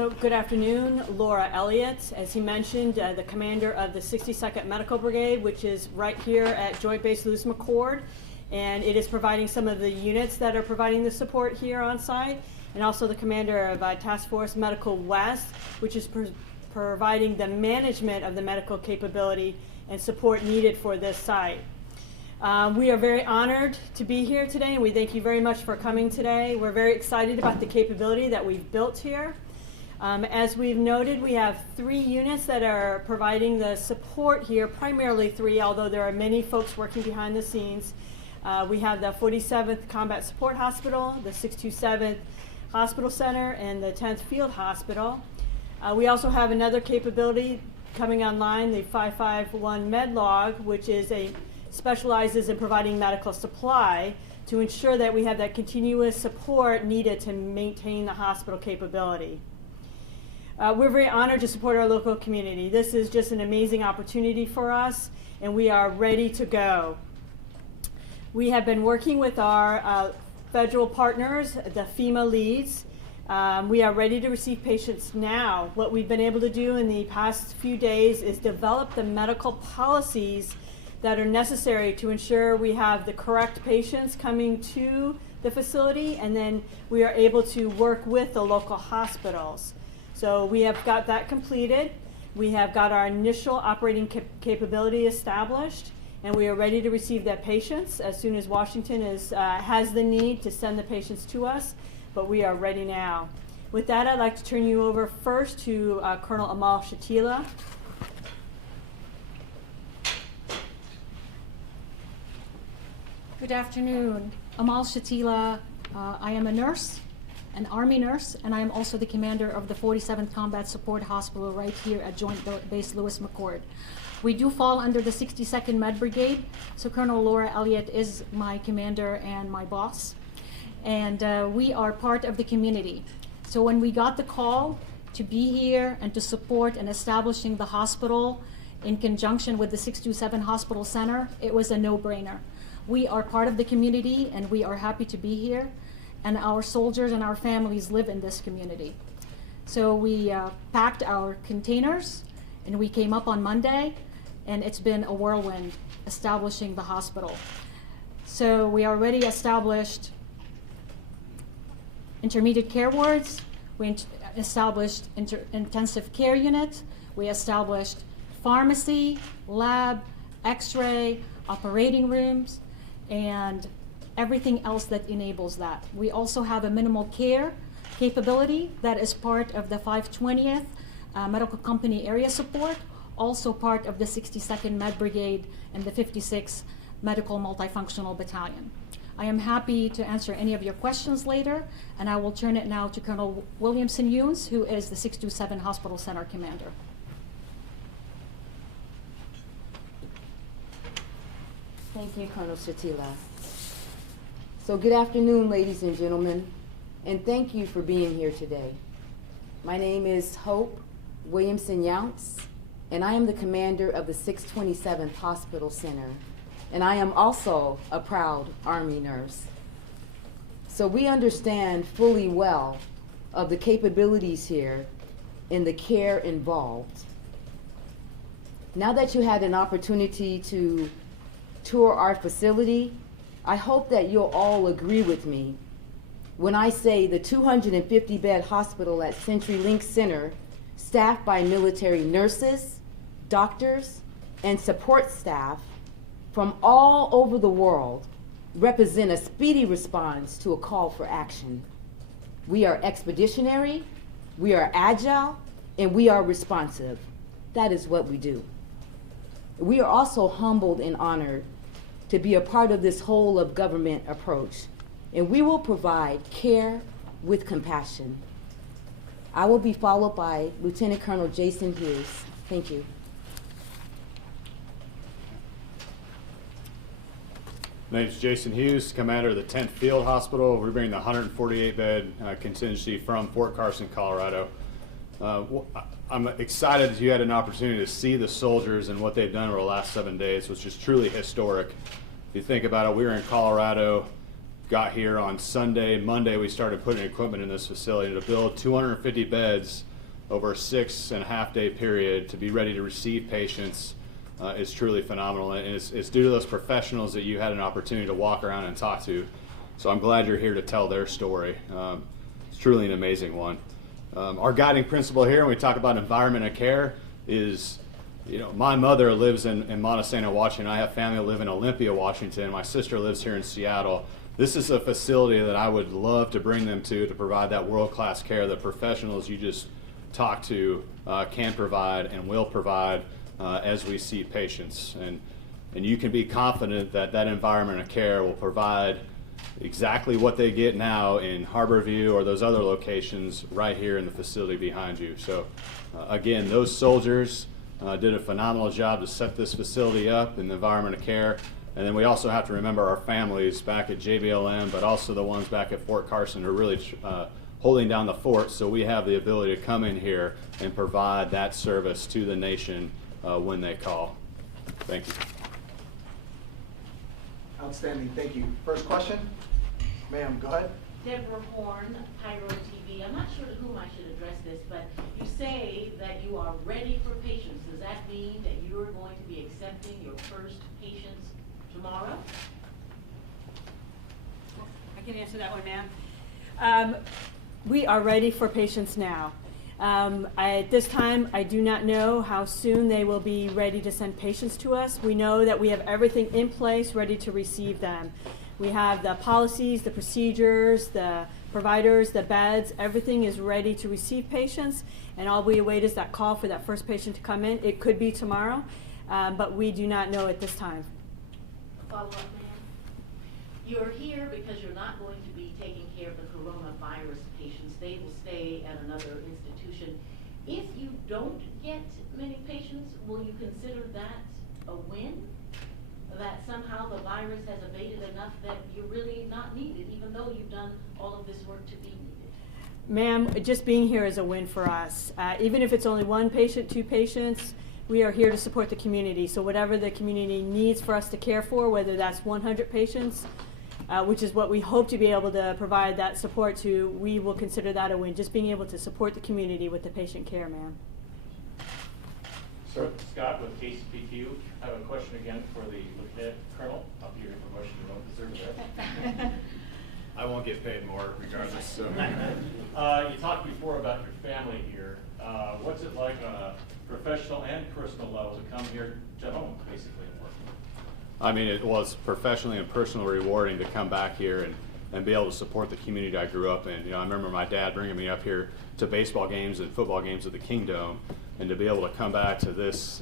So good afternoon, Laura Elliott, as he mentioned, the commander of the 62nd Medical Brigade, which is right here at Joint Base Lewis McChord, and it is providing some of the units that are providing the support here on site, and also the commander of Task Force Medical West, which is providing the management of the medical capability and support needed for this site. We are very honored to be here today, and we thank you very much for coming today. We're very excited about the capability that we've built here. As we've noted, we have 3 units that are providing the support here, primarily 3, although there are many folks working behind the scenes. We have the 47th Combat Support Hospital, the 627th Hospital Center, and the 10th Field Hospital. We also have another capability coming online, the 551 MedLog, which is specializes in providing medical supply to ensure that we have that continuous support needed to maintain the hospital capability. We're very honored to support our local community. This is just an amazing opportunity for us, and we are ready to go. We have been working with our federal partners, the FEMA leads. We are ready to receive patients now. What we've been able to do in the past few days is develop the medical policies that are necessary to ensure we have the correct patients coming to the facility, and then we are able to work with the local hospitals. So we have got that completed. We have got our initial operating capability established, and we are ready to receive that patients as soon as Washington has the need to send the patients to us, but we are ready now. With that, I'd like to turn you over first to Colonel Amal Chatila. Good afternoon. Amal Chatila. I am a nurse, an Army nurse, and I am also the commander of the 47th Combat Support Hospital right here at Joint Base Lewis McChord. We do fall under the 62nd Med Brigade, so Colonel Laura Elliott is my commander and my boss. And we are part of the community. So when we got the call to be here and to support in establishing the hospital in conjunction with the 627 Hospital Center, it was a no-brainer. We are part of the community, and we are happy to be here, and our soldiers and our families live in this community. So we packed our containers, and we came up on Monday, and it's been a whirlwind establishing the hospital. So we already established intermediate care wards, we established intensive care unit, we established pharmacy, lab, x-ray, operating rooms, and everything else that enables that. We also have a minimal care capability that is part of the 520th Medical Company Area Support, also part of the 62nd Med Brigade and the 56th Medical Multifunctional Battalion. I am happy to answer any of your questions later, and I will turn it now to Colonel Williamson-Younce, who is the 627 Hospital Center Commander. Thank you, Colonel Chatila. So good afternoon, ladies and gentlemen, and thank you for being here today. My name is Hope Williamson-Younce, and I am the commander of the 627th Hospital Center, and I am also a proud Army nurse. So we understand fully well of the capabilities here and the care involved. Now that you had an opportunity to tour our facility, I hope that you'll all agree with me when I say the 250-bed hospital at CenturyLink Center, staffed by military nurses, doctors, and support staff from all over the world, represent a speedy response to a call for action. We are expeditionary, we are agile, and we are responsive. That is what we do. We are also humbled and honored to be a part of this whole of government approach, and we will provide care with compassion. I will be followed by Lieutenant Colonel Jason Hughes. Thank you. My name is Jason Hughes, commander of the 10th Field Hospital. We're bringing the 148-bed contingency from Fort Carson, Colorado. I'm excited that you had an opportunity to see the soldiers and what they've done over the last 7 days, which is truly historic. If you think about it, we were in Colorado, got here on Sunday. Monday, we started putting equipment in this facility. To build 250 beds over a 6.5-day period to be ready to receive patients is truly phenomenal. And it's due to those professionals that you had an opportunity to walk around and talk to. So I'm glad you're here to tell their story. It's truly an amazing one. Our guiding principle here when we talk about environment of care is, my mother lives in Montesano, Washington. I have family that live in Olympia, Washington. My sister lives here in Seattle. This is a facility that I would love to bring them to provide that world-class care that professionals you just talked to can provide and will provide as we see patients. And you can be confident that that environment of care will provide exactly what they get now in Harborview or those other locations right here in the facility behind you. So again, those soldiers did a phenomenal job to set this facility up in the environment of care. And then we also have to remember our families back at JBLM, but also the ones back at Fort Carson who are really holding down the fort, so we have the ability to come in here and provide that service to the nation when they call. Thank you. Outstanding, thank you. First question? Ma'am, go ahead. Deborah Horn, Pyro TV. I'm not sure to whom I should address this, but you say that you are ready for patients. Does that mean that you're going to be accepting your first patients tomorrow? I can answer that one, ma'am. We are ready for patients now. At this time, I do not know how soon they will be ready to send patients to us. We know that we have everything in place ready to receive them. We have the policies, the procedures, the providers, the beds, everything is ready to receive patients, and all we await is that call for that first patient to come in. It could be tomorrow, but we do not know at this time. Follow up, ma'am. You're here because you're not going to be taking care of the coronavirus patients. They will stay at another institution. If you don't get many patients, will you consider that a win? That somehow the virus has abated enough that you're really not needed, even though you've done all of this work to be needed? Ma'am, just being here is a win for us. Even if it's only one patient, two patients, we are here to support the community. So whatever the community needs for us to care for, whether that's 100 patients, which is what we hope to be able to provide that support to, we will consider that a win. Just being able to support the community with the patient care, ma'am. Sir, Scott with KCPQ. I have a question again for the Lieutenant Colonel. I'll give you a promotion, you don't deserve that. I won't get paid more regardless. So. You talked before about your family here. What's it like on a professional and personal level to come here to home, basically, and work? I mean, it was professionally and personally rewarding to come back here and be able to support the community I grew up in. I remember my dad bringing me up here to baseball games and football games at the Kingdome, and to be able to come back to this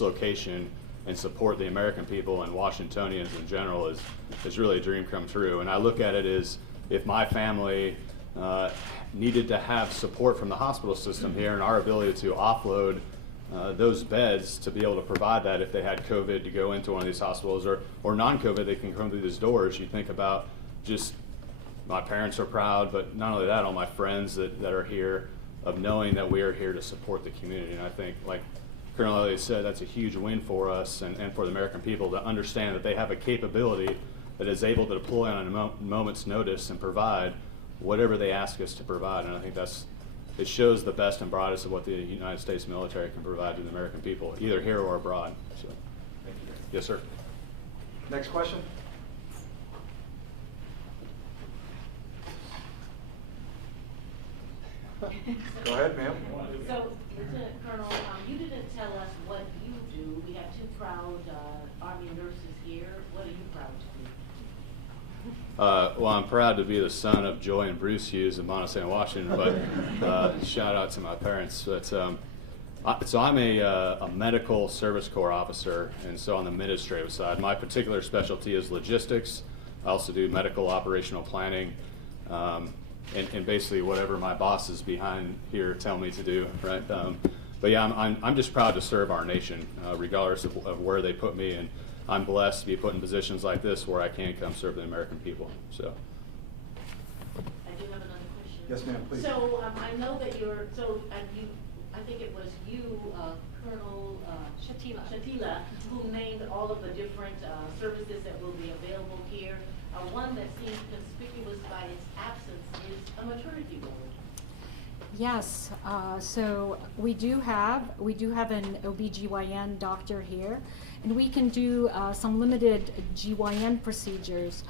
location and support the American people and Washingtonians in general is really a dream come true. And I look at it as if my family needed to have support from the hospital system here and our ability to offload those beds to be able to provide that if they had COVID to go into one of these hospitals or non-COVID, they can come through these doors. You think about just my parents are proud, but not only that, all my friends that are here, of knowing that we are here to support the community. And I think, like Colonel Elliott said, that's a huge win for us and for the American people to understand that they have a capability that is able to deploy on a moment's notice and provide whatever they ask us to provide. And I think it shows the best and brightest of what the United States military can provide to the American people, either here or abroad. So, Thank you. yes, sir. Next question? Go ahead, ma'am. So, Lieutenant Colonel, you didn't tell us what you do. We have two proud Army nurses here. What are you proud to do? Well, I'm proud to be the son of Joy and Bruce Hughes in Montesano, Washington, but shout out to my parents. But, so I'm a medical service corps officer, and so on the administrative side, my particular specialty is logistics. I also do medical operational planning, and basically whatever my bosses behind here tell me to do, right? But yeah, I'm just proud to serve our nation, regardless of where they put me, and I'm blessed to be put in positions like this where I can come serve the American people. So. I do have another question. Yes, ma'am, please. So I know that I think it was you, Colonel Chatila, who named all of the different services that will be available here. One that seems conspicuous by its absence is a maternity ward. Yes, so we do have an OBGYN doctor here, and we can do some limited GYN procedures,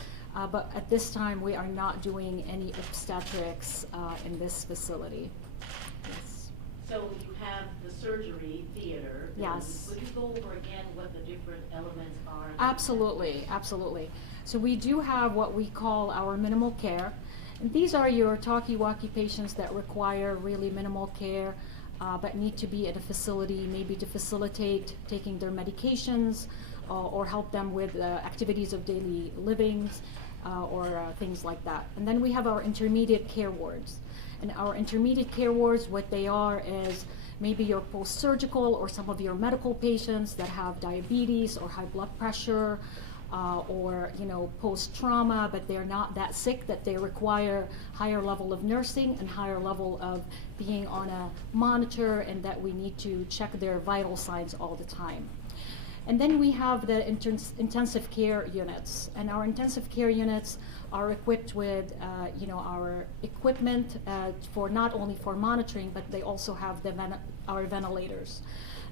but at this time we are not doing any obstetrics in this facility. Yes. So you have the surgery theater. Yes. Would you go over again what the different elements are? Absolutely, absolutely. So we do have what we call our minimal care. And these are your talkie-walkie patients that require really minimal care, but need to be at a facility maybe to facilitate taking their medications or help them with activities of daily living or things like that. And then we have our intermediate care wards. And our intermediate care wards, what they are is maybe your post-surgical or some of your medical patients that have diabetes or high blood pressure, or post-trauma, but they're not that sick that they require higher level of nursing and higher level of being on a monitor, and that we need to check their vital signs all the time. And then we have the intensive care units, and our intensive care units are equipped with our equipment for not only for monitoring, but they also have our ventilators.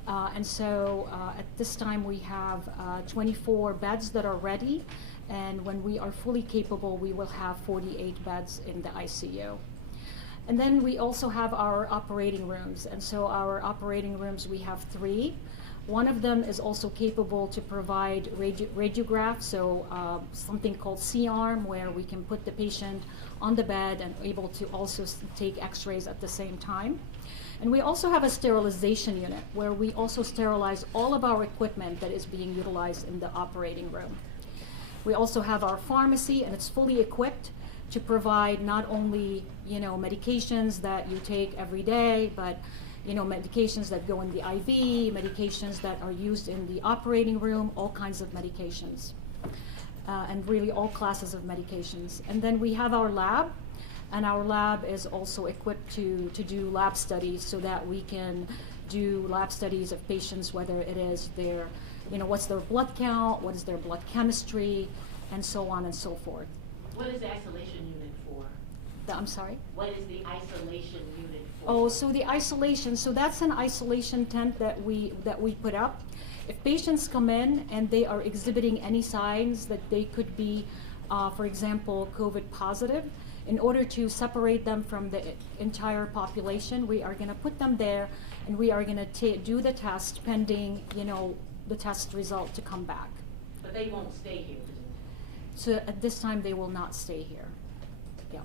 And so at this time we have 24 beds that are ready, and when we are fully capable we will have 48 beds in the ICU. And then we also have our operating rooms, and so our operating rooms, we have 3. One of them is also capable to provide radiographs, so something called C-arm, where we can put the patient on the bed and able to also take x-rays at the same time. And we also have a sterilization unit where we also sterilize all of our equipment that is being utilized in the operating room. We also have our pharmacy, and it's fully equipped to provide not only medications that you take every day, but medications that go in the IV, medications that are used in the operating room, all kinds of medications, and really all classes of medications. And then we have our lab. And our lab is also equipped to do lab studies, so that we can do lab studies of patients, whether it is their, what's their blood count, what is their blood chemistry, and so on and so forth. What is the isolation unit for? I'm sorry? What is the isolation unit for? Oh, so the isolation, so that's an isolation tent that we put up. If patients come in and they are exhibiting any signs that they could be, for example, COVID positive, in order to separate them from the entire population, we are going to put them there, and we are going to do the test pending, the test result to come back. But they won't stay here, So at this time, they will not stay here. Yeah.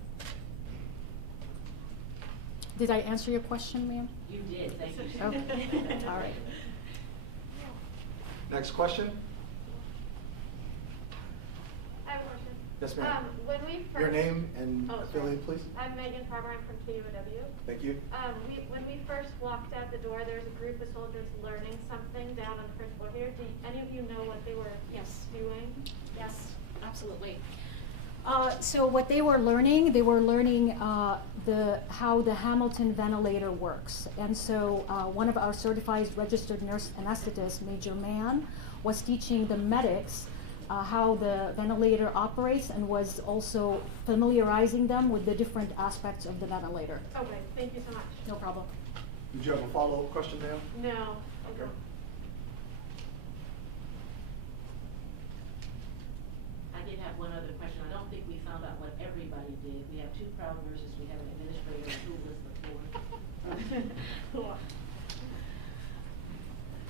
Did I answer your question, ma'am? You did, thank you. Okay. All right. Next question? I have a question. Yes, ma'am. When we first, Your name and Oh, sorry. affiliate, please. I'm Megan Farmer. I'm from KUOW. Thank you. When we first walked out the door, there was a group of soldiers learning something down on the first floor here. Do any of you know what they were doing? Yes, absolutely. So what they were learning how the Hamilton ventilator works. And so one of our certified registered nurse anesthetists, Major Mann, was teaching the medics how the ventilator operates, and was also familiarizing them with the different aspects of the ventilator. Okay, thank you so much. No problem. Did you have a follow-up question, ma'am? No. Okay. I did have one other question. I don't think we found out what everybody did. We have 2 proud nurses, we have an administrator, who was the 4th?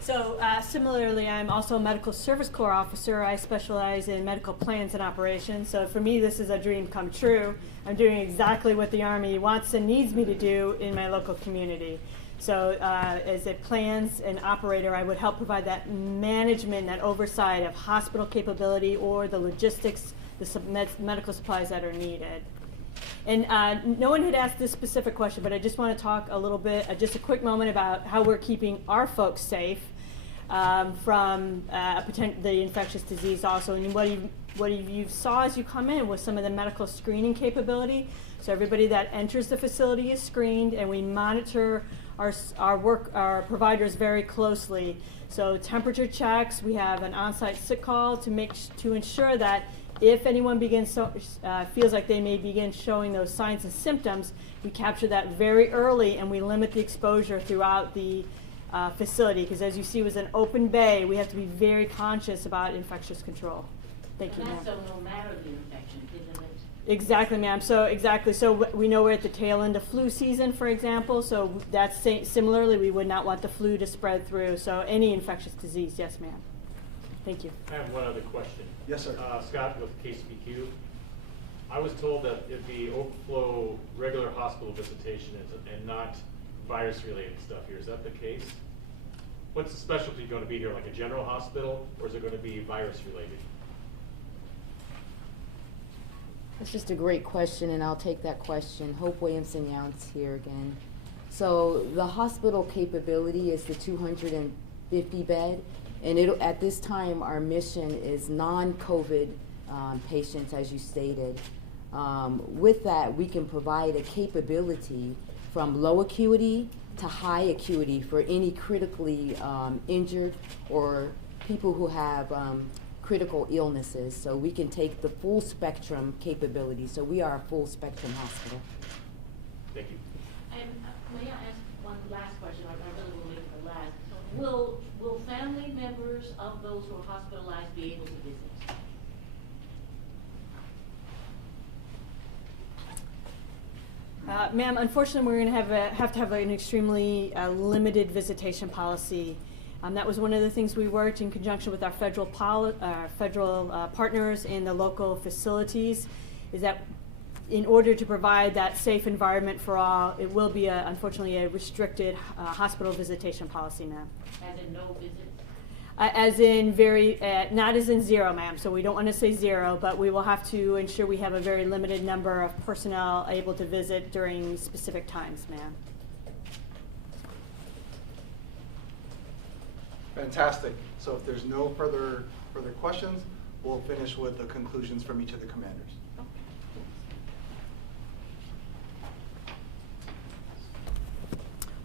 So similarly, I'm also a medical service corps officer. I specialize in medical plans and operations. So for me, this is a dream come true. I'm doing exactly what the Army wants and needs me to do in my local community. So as a plans and operator, I would help provide that management, that oversight of hospital capability or the logistics, the medical supplies that are needed. And no one had asked this specific question, but I just want to talk a little bit, just a quick moment about how we're keeping our folks safe from the infectious disease also. And what you saw as you come in was some of the medical screening capability. So everybody that enters the facility is screened, and we monitor our providers very closely. So temperature checks, we have an on-site sick call to ensure that if anyone feels like they may begin showing those signs and symptoms, we capture that very early and we limit the exposure throughout the facility, because as you see, it was an open bay. We have to be very conscious about infectious control. Thank you, And ma'am. that's so no matter the infection, isn't it? Exactly, ma'am. So exactly. So we know we're at the tail end of flu season, for example. So that's similarly, we would not want the flu to spread through. So any infectious disease, yes, ma'am. Thank you. I have one other question. Yes, sir. Scott with KCBQ. I was told that it'd be overflow regular hospital visitation and not virus-related stuff here. Is that the case? What's the specialty going to be here, like a general hospital, or is it going to be virus-related? That's just a great question, and I'll take that question. Hope Williamson-Younce here again. So the hospital capability is the 250 bed, and at this time our mission is non-COVID patients, as you stated. With that, we can provide a capability from low acuity to high acuity for any critically injured or people who have critical illnesses. So we can take the full spectrum capability. So we are a full spectrum hospital. Thank you. And may I ask one last question? I really will leave it for last. Will family members of those who are hospitalized be able to visit? Ma'am, unfortunately, we're going to have to have an extremely limited visitation policy. That was one of the things we worked in conjunction with our federal partners in the local facilities, is that in order to provide that safe environment for all, it will be, unfortunately, a restricted hospital visitation policy, ma'am. As in no visits? As in very, not as in zero, ma'am. So we don't want to say zero, but we will have to ensure we have a very limited number of personnel able to visit during specific times, ma'am. Fantastic. So if there's no further questions, we'll finish with the conclusions from each of the commanders.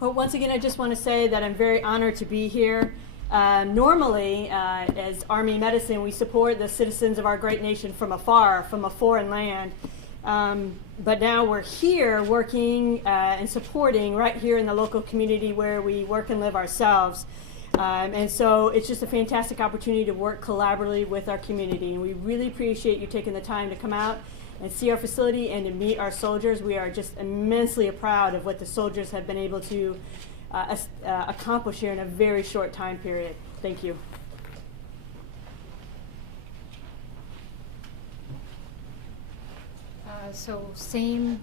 Well, once again, I just want to say that I'm very honored to be here. Normally, as Army medicine, we support the citizens of our great nation from afar, from a foreign land. But now we're here working and supporting right here in the local community where we work and live ourselves. And so it's just a fantastic opportunity to work collaboratively with our community. And we really appreciate you taking the time to come out and see our facility and to meet our soldiers. We are just immensely proud of what the soldiers have been able to accomplish here in a very short time period. Thank you. So same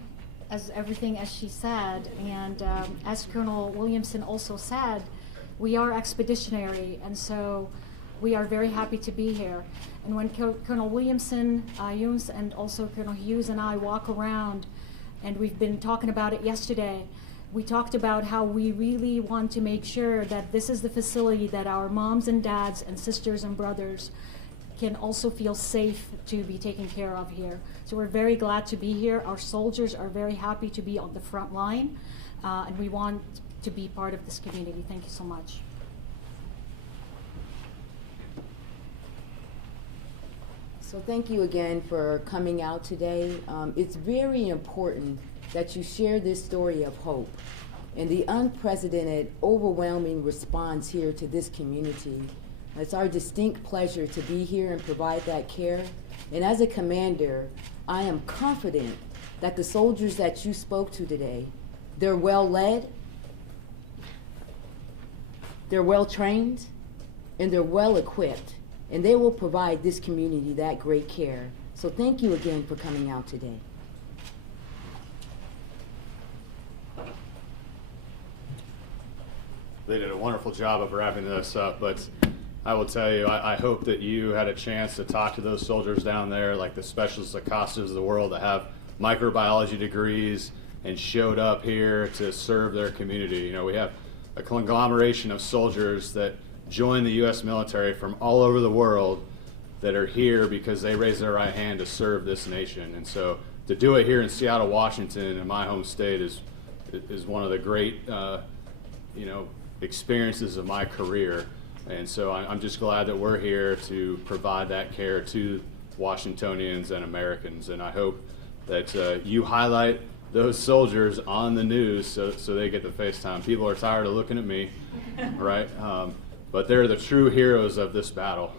as everything as she said, and as Colonel Williamson also said, we are expeditionary, and so we are very happy to be here. And when Colonel Williamson-Younce and also Colonel Hughes and I walk around, and we've been talking about it yesterday, we talked about how we really want to make sure that this is the facility that our moms and dads and sisters and brothers can also feel safe to be taken care of here. So we're very glad to be here. Our soldiers are very happy to be on the front line, and we want to be part of this community. Thank you so much. So thank you again for coming out today. It's very important that you share this story of hope and the unprecedented, overwhelming response here to this community. It's our distinct pleasure to be here and provide that care. And as a commander, I am confident that the soldiers that you spoke to today, they're well led, they're well trained, and they're well equipped. And they will provide this community that great care. So thank you again for coming out today. They did a wonderful job of wrapping this up, but I will tell you, I hope that you had a chance to talk to those soldiers down there, like the specialists Acostas of the world that have microbiology degrees and showed up here to serve their community. You know, we have a conglomeration of soldiers that join the U.S. military from all over the world that are here because they raised their right hand to serve this nation. And so to do it here in Seattle, Washington, in my home state, is one of the great, experiences of my career. And so I'm just glad that we're here to provide that care to Washingtonians and Americans. And I hope that you highlight those soldiers on the news so they get the FaceTime. People are tired of looking at me, right? But they're the true heroes of this battle.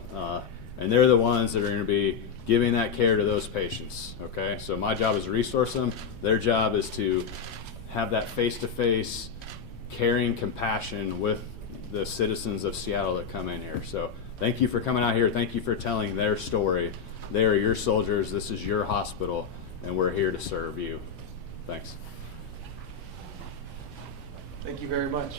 And they're the ones that are going to be giving that care to those patients, okay? So my job is to resource them. Their job is to have that face-to-face caring compassion with the citizens of Seattle that come in here. So thank you for coming out here. Thank you for telling their story. They are your soldiers. This is your hospital, and we're here to serve you. Thanks. Thank you very much.